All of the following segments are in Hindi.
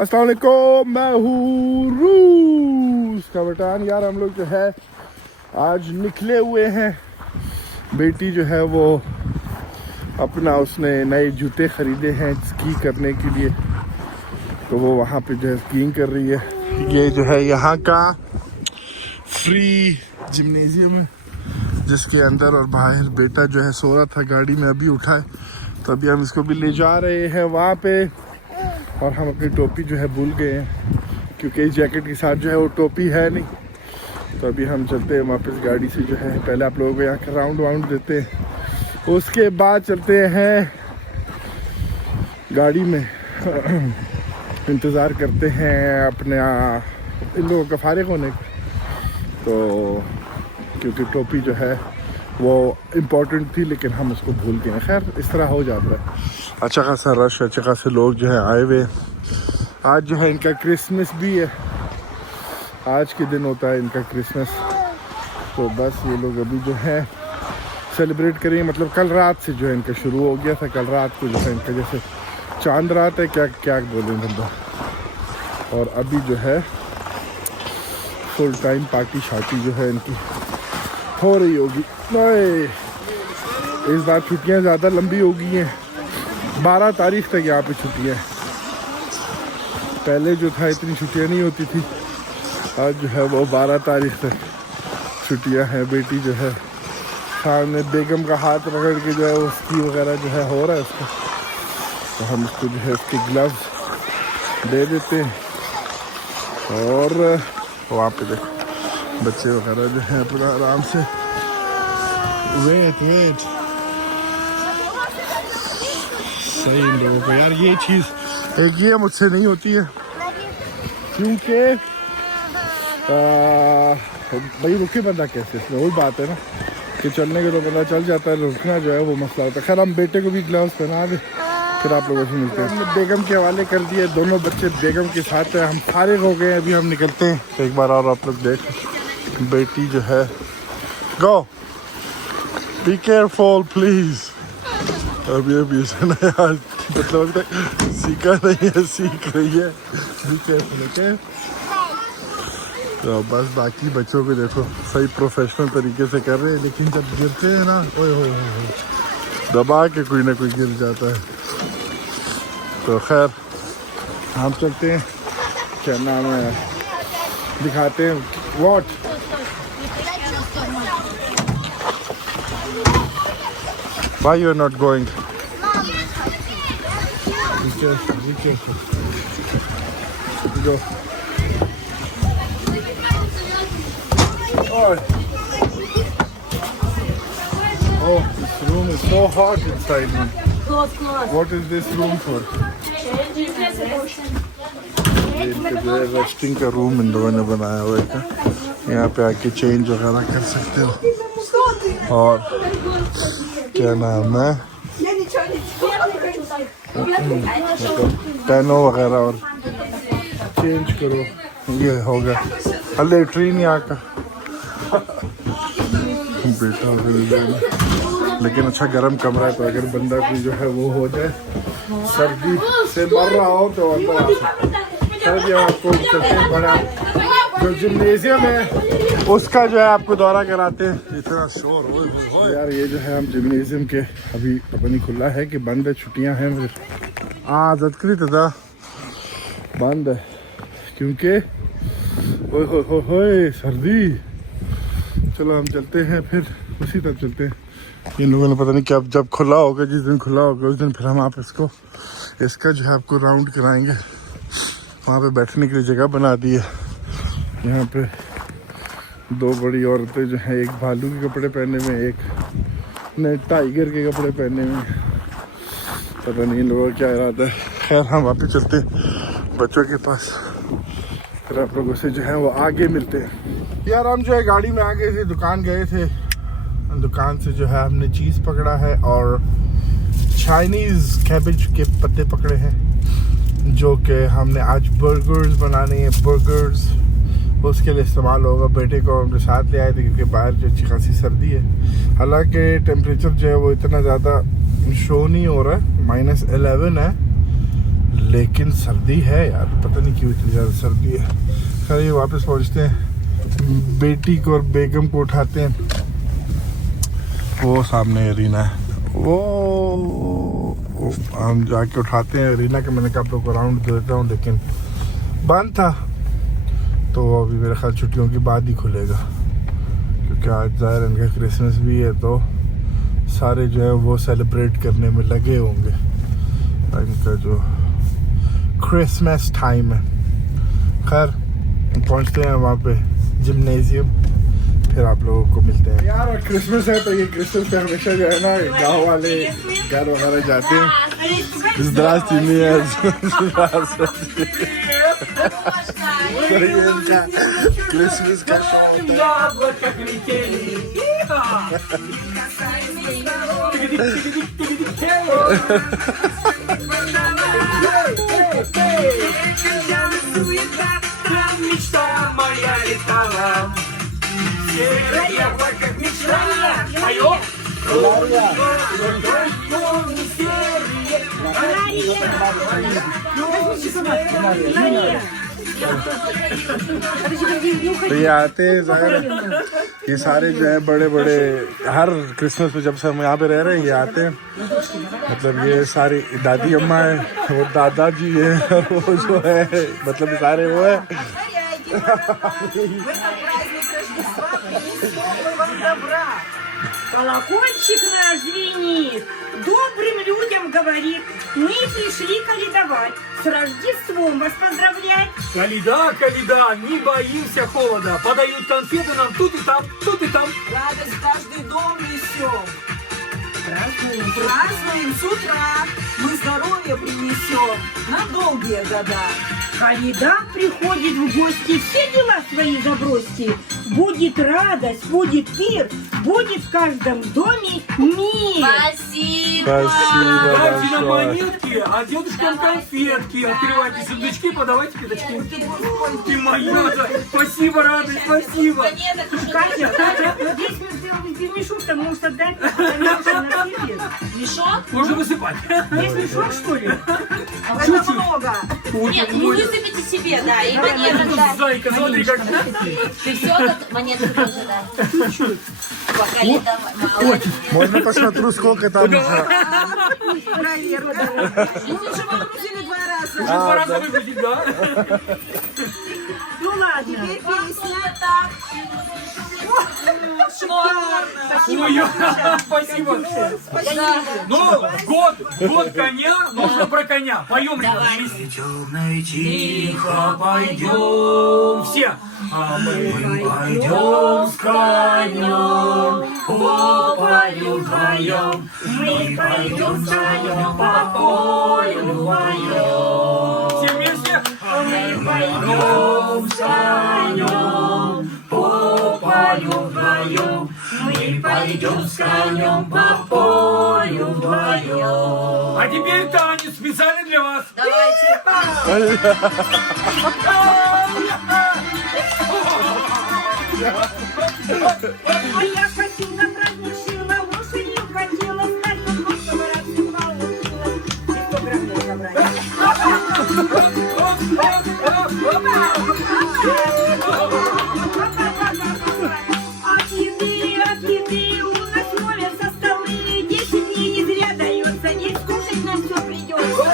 अस्सलाम वालेकुम, मैं हूँ रूस का बटान। यार हम लोग जो है आज निकले हुए हैं। बेटी जो है वो अपना उसने नए जूते ख़रीदे हैं स्की करने के लिए, तो वो वहाँ पे जो है स्कीइंग कर रही है। ये जो है यहाँ का फ्री जिम्नेजियम है जिसके अंदर और बाहर बेटा जो है सो रहा था, गाड़ी में अभी उठा है, तो अभी हम इसको भी ले जा रहे हैं वहाँ पे। और हम अपनी टोपी जो है भूल गए हैं क्योंकि इस जैकेट के साथ जो है वो टोपी है नहीं, तो अभी हम चलते हैं वापस गाड़ी से। जो है पहले आप लोगों को यहाँ का राउंड वाउंड देते हैं, उसके बाद चलते हैं गाड़ी में। इंतज़ार करते हैं अपने इन लोगों का फारिग होने का, तो क्योंकि टोपी जो है वो इम्पोर्टेंट थी लेकिन हम उसको भूल गए। खैर इस तरह हो जाता है। अच्छा खासा रश, अच्छे खासे लोग जो है आए हुए। आज जो है इनका क्रिसमस भी है, आज के दिन होता है इनका क्रिसमस, तो बस ये लोग अभी जो है सेलिब्रेट करेंगे। मतलब कल रात से जो है इनका शुरू हो गया था, कल रात को जो है इनका जैसे चांद रात है, क्या क्या बोले बंदा, और अभी जो है फुल टाइम पार्टी शार्टी जो है इनकी हो रही होगी। इस बार छुट्टियां ज़्यादा लंबी हो गई हैं, 12 तारीख तक यहाँ पे छुट्टियां हैं। पहले जो था इतनी छुट्टियां नहीं होती थी, आज जो है वो 12 तारीख तक छुट्टियां हैं। बेटी जो है सामने बेगम का हाथ पकड़ के जो है वो स्की वगैरह जो है हो रहा है उसका, तो हम उसको जो है उसके ग्लव्स दे देते हैं। और वहाँ पे देखो बच्चे वगैरह जो है अपना आराम से वेट सही इन लोगों को। यार ये चीज़ एक ये मुझसे नहीं होती है क्योंकि भाई रुके बंदा कैसे, इसमें वही बात है ना कि चलने के तो बंदा चल जाता है, रुकना जो है वो मसला होता है। खैर हम बेटे को भी ग्लव्स पहना दे, फिर आप लोगों से मिलते हैं। हमने बेगम के हवाले कर दिए, दोनों बच्चे बेगम के साथ हैं, हम फारिग हो गए, अभी हम निकलते हैं। तो एक बार और आप लोग देख, बेटी जो है गो बी केयरफुल प्लीज़। अभी से ना यार मतलब सीखा नहीं है, सीख रही है, बी केयरफुल ओके। तो बस बाकी बच्चों को देखो सही प्रोफेशनल तरीके से कर रहे हैं, लेकिन जब गिरते हैं ना ओए हो दबा के कोई ना कोई गिर जाता है। तो खैर हम चलते हैं, क्या नाम है, दिखाते हैं what. Why you are not going? Be careful, be careful. Go. Oh, this room is so hot inside. What is this room for? ये इनका जो है रेस्टिंग का रूम इन लोगों ने बनाया हुआ है, यहाँ पे आके चेंज वगैरह कर सकते हो। और क्या नाम है, टैनो वगैरह और चेंज करो, ये होगा। लेटरीन यहाँ का बेटा, लेकिन अच्छा गर्म कमरा है, तो अगर बंदा कोई जो है वो हो जाए सर्दी से मर रहा हो तो अंदर आ सकता है। सर्दी आपको सबसे बड़ा जो जिम्नेजियम है उसका जो है आपको दौरा कराते हैं। इतना शोर हो यार। ये जो है हम जिम्नेजियम के अभी पता नहीं खुला है कि बंद है, छुट्टियां हैं, फिर जदकरी तदा बंद है क्योंकि ओए सर्दी। चलो हम चलते हैं, फिर उसी तरफ चलते हैं। इन लोगों ने पता नहीं क्या जब खुला होगा, जिस दिन खुला होगा उस दिन फिर हम आप इसका जो है आपको राउंड कराएंगे। वहाँ पे बैठने के लिए जगह बना दी है। यहाँ पे दो बड़ी औरतें जो हैं, एक भालू के कपड़े पहने में, एक ने टाइगर के कपड़े पहने में, पता नहीं इन लोगों का क्या इरादा है। खैर हम वापस चलते हैं बच्चों के पास, फिर आप लोगों से जो है वो आगे मिलते हैं। यार हम जो है गाड़ी में आ गए थे, दुकान गए थे, दुकान से जो है हमने चीज़ पकड़ा है और चाइनीज़ कैबेज के पत्ते पकड़े हैं, जो कि हमने आज बर्गर्स बनाने हैं। बर्गर्स उसके लिए इस्तेमाल होगा। बेटे को हम साथ ले आए थे क्योंकि बाहर जो अच्छी खासी सर्दी है, हालांकि टेम्परेचर जो है वो इतना ज़्यादा शो नहीं हो रहा है, -11 है, लेकिन सर्दी है यार, पता नहीं क्यों इतनी ज़्यादा सर्दी है। खैर ये वापस पहुंचते हैं, बेटी को और बेगम को उठाते हैं। वो सामने रीना है, वो हम जाके उठाते हैं रीना के। मैंने कहा आप लोग को राउंड दे देता हूँ, लेकिन बंद था, तो अभी मेरे ख्याल छुट्टियों के बाद ही खुलेगा, क्योंकि आज ज़ाहिर इनका क्रिसमस भी है, तो सारे जो है वो सेलिब्रेट करने में लगे होंगे, इनका जो क्रिसमस टाइम है। खैर पहुंचते हैं वहाँ पे जिम्नेजियम, फिर आप लोगों को मिलते हैं यार। और क्रिसमस है तो ये क्रिसमस पे हमेशा जो है ना गाँव वाले घर वगैरह जाते हैं। इस दराज चीनी है इनका क्रिसमस का तो ये आते हैं, ये सारे जो है बड़े बड़े हर क्रिसमस पे जब से हम यहाँ पे रह रहे हैं ये आते हैं। मतलब ये सारी दादी अम्मा है, वो दादाजी है, और वो जो है मतलब सारे वो है। Колокольчик наш звенит, добрым людям говорит, мы пришли каледовать, с Рождеством вас поздравлять. Каледа, каледа, не боимся холода, подают конфеты нам тут и там, тут и там. Радость в каждый дом несем. Празднуем. Празднуем с утра. Мы здоровье принесем на долгие года. Каледа приходит в гости, все дела свои забросьте. Будет радость, будет пир, будет в каждом доме мир. Спасибо. Спасибо Дайте нам большое. монетки, а дедушкам конфетки. Открывайте сундучки, подавайте пятачки. Ты моя-то. Спасибо, радость, спасибо. Катя, здесь без мешок-то можешь отдать, на пир. Мешок? Можно высыпать. Есть мешок, что ли? Это много. Нет, не высыпите себе, да, и монеты, да. Зайка, смотри, как... Ты все как монеты тоже, да. Чуть-чуть. Пока не давай. Можно посмотрю, сколько там уже? Проверка. Мы уже выгрузили 2 раза. Уже 2 раза выгрузить, да? Ну ладно. Теперь песня так. Шикарно. Ой, спасибо. Ну, год коня, нужно про коня. Поем, ребята, вместе. Темно и тихо пойдем все. А мы пойдем с конем по полю вдвоем. Мы пойдем с конем по полю вдвоем. Все вместе. А мы пойдем с конем по полю вдвоем. Мы пойдем с конем по полю вдвоем. А теперь танец специально для вас. Давайте. Ой, я хочу на праздничную лошадью, хотела стать, но чтобы раз не получилось. И 100 грамм забрать. От еды у нас ловятся столы, 10 дней не зря дается, и скушать нам все придется.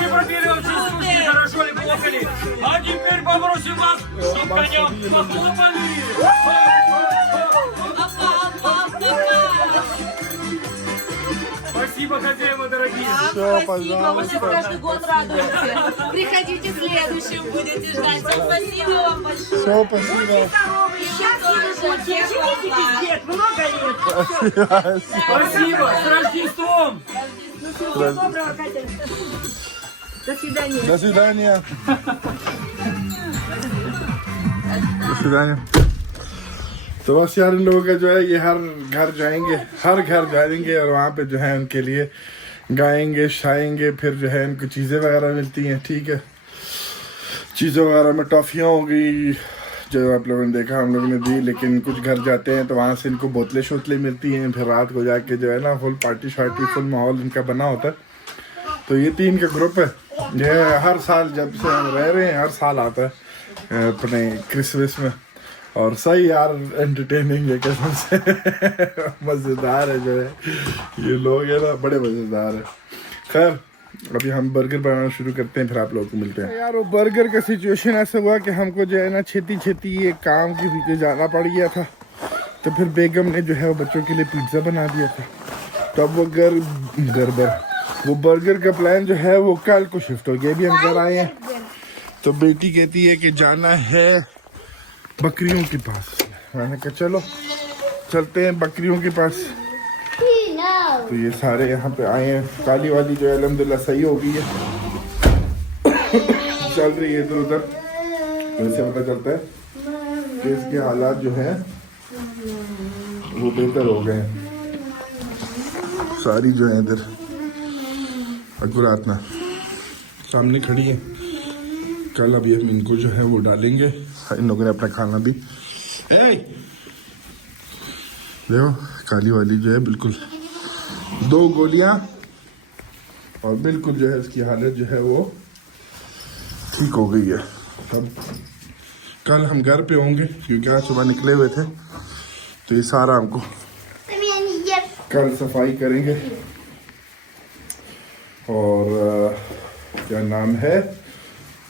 Мы пропели очень слушали, хорошо ли, плохо ли. А теперь попросим вас, чтоб конем похлопали. Спасибо, хозяева дорогие. Все, Спасибо, вы нас пожалуйста. каждый год радуете. Приходите следующим, будете ждать. Спасибо вам большое. Все, спасибо. Здоровый, счастливый, будьте, живите без бед, много лет. Спасибо, с Рождеством. Ну всего доброго, Катя. До свидания. До свидания. До свидания. तो बस यार इन लोगों का जो है ये हर घर जाएंगे और वहाँ पे जो है उनके लिए गाएंगे शाएंगे, फिर जो है इनको चीज़ें वगैरह मिलती हैं, ठीक है। चीज़ों वगैरह में टॉफ़ियाँ हो गई, जो आप लोगों ने देखा हम लोगों ने दी, लेकिन कुछ घर जाते हैं तो वहाँ से इनको बोतलें शोतलें मिलती हैं, फिर रात को जाके जो है ना फुल पार्टी शार्टी फुल माहौल इनका बना होता है। तो ये 3 का ग्रुप है, यह हर साल जब से हम रह रहे हैं हर साल आता है अपने क्रिसमस में, और सही यार एंटरटेनिंग है कसम से मज़ेदार है जो है ये लोग है ना, बड़े मज़ेदार है। खैर अभी हम बर्गर बनाना शुरू करते हैं, फिर आप लोगों को मिलते हैं। यार वो बर्गर का सिचुएशन ऐसा हुआ कि हमको जो है ना छेती छेती ये काम के पीछे जाना पड़ गया था, तो फिर बेगम ने जो है वो बच्चों के लिए पिज़्ज़ा बना दिया था। तो अब वो वो बर्गर का प्लान जो है वो कल को शिफ्ट हो गया। अभी हम घर आए हैं तो बेटी कहती है कि जाना है बकरियों के पास। मैंने कहा चलो चलते हैं बकरियों के पास। तो ये सारे यहाँ पे आए हैं। काली वाली जो है अल्हम्दुलिल्लाह सही हो गई है, चल रही है इधर उधर। वैसे पता चलता है कि इसके हालात जो है वो बेहतर हो गए हैं। सारी जो है इधर अकुरातना सामने खड़ी है। कल अभी हम इनको जो है वो डालेंगे, इन लोगों ने अपना खाना भी देखो। काली वाली जो है बिल्कुल 2 गोलियां और बिल्कुल जो है इसकी हालत जो है वो ठीक हो गई है। अब कल हम घर पे होंगे क्योंकि आज सुबह निकले हुए थे, तो ये सारा हमको कल सफाई करेंगे। और क्या नाम है,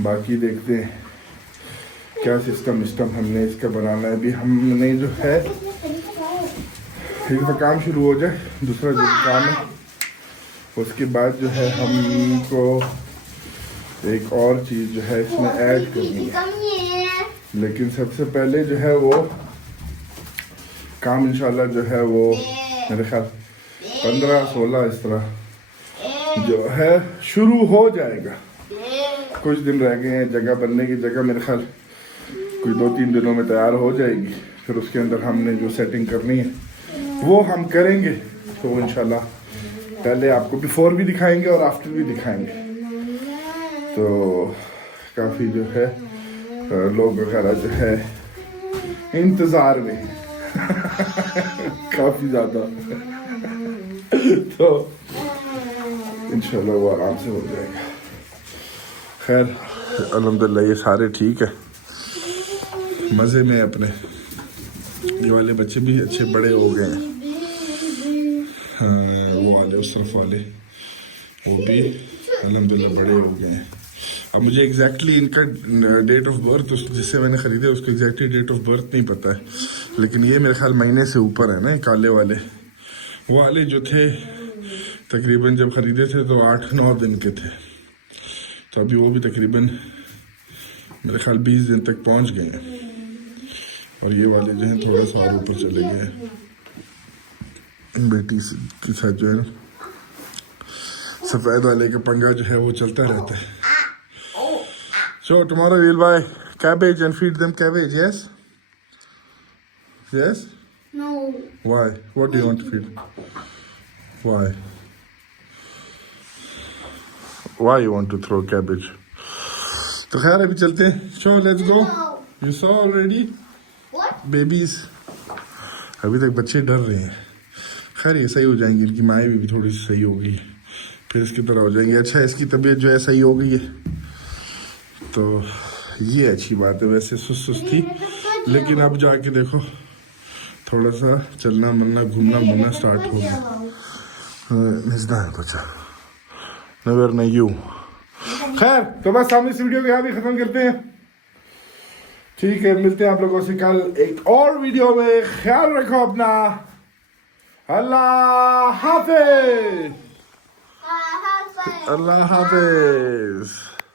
बाकी देखते हैं क्या सिस्टम हमने इसका बनाना है। अभी हमने जो है एक तो काम शुरू हो जाए, दूसरा जो काम है उसके बाद जो है हमको एक और चीज़ जो है इसमें ऐड करनी है। लेकिन सबसे पहले जो है वो काम इंशाल्लाह जो है वो मेरे ख्याल 15-16 इस तरह जो है शुरू हो जाएगा। कुछ दिन रह गए हैं जगह बनने की। जगह मेरे ख्याल कोई 2-3 दिनों में तैयार हो जाएगी। फिर उसके अंदर हमने जो सेटिंग करनी है वो हम करेंगे। तो इंशाल्लाह पहले आपको बिफोर भी दिखाएंगे और आफ्टर भी दिखाएंगे। तो काफ़ी जो है लोग वगैरह जो है इंतज़ार में काफ़ी ज़्यादा तो इंशाल्लाह वो आराम से हो जाएगा। खैर अल्हम्दुलिल्लाह ये सारे ठीक है, मज़े में अपने। ये वाले बच्चे भी अच्छे बड़े हो गए हैं। हाँ, वो वाले उस तरफ वाले वो भी अल्हम्दुलिल्लाह बड़े हो गए हैं। अब मुझे एग्जैक्टली इनका डेट ऑफ बर्थ जिससे मैंने ख़रीदे उसका एग्जैक्टली डेट ऑफ बर्थ नहीं पता है, लेकिन ये मेरे ख्याल महीने से ऊपर है ना। काले वाले वो वाले जो थे तकरीबन जब ख़रीदे थे तो 8-9 दिन के थे, तो अभी वो भी तकरीबन मेरे ख्याल 20 दिन तक पहुंच गए हैं। और ये वाले जो हैं थोड़ा सा और ऊपर चले गए हैं। बेटी के साथ जो है सफ़ेद वाले का पंगा जो है वो चलता रहता है। So tomorrow we'll buy cabbage and feed them cabbage, yes? Yes? No. Why? What do you want to feed? Why? Why you want to throw cabbage? तो खैर अभी चलते हैं। Sure, let's go. You saw already? What? Babies. अभी तक बच्चे डर रहे हैं। खैर ये सही हो जाएंगे, इनकी माएँ भी थोड़ी सी सही होगी, फिर इसकी तरह हो जाएंगे। अच्छा इसकी तबीयत जो है सही हो गई है, तो ये अच्छी बात है। वैसे सुस्त थी, लेकिन अब जाके देखो थोड़ा सा चलना मलना घूमना मुड़ना स्टार्ट हो गया। निज़ना है बच्चा नगर नहीं यूँ। खैर तो बस हम इस वीडियो को यहाँ भी ख़त्म करते हैं। ठीक है, मिलते हैं आप लोगों से कल एक और वीडियो में। ख्याल रखो अपना। अल्लाह हाफिज़। अल्लाह हाफिज़।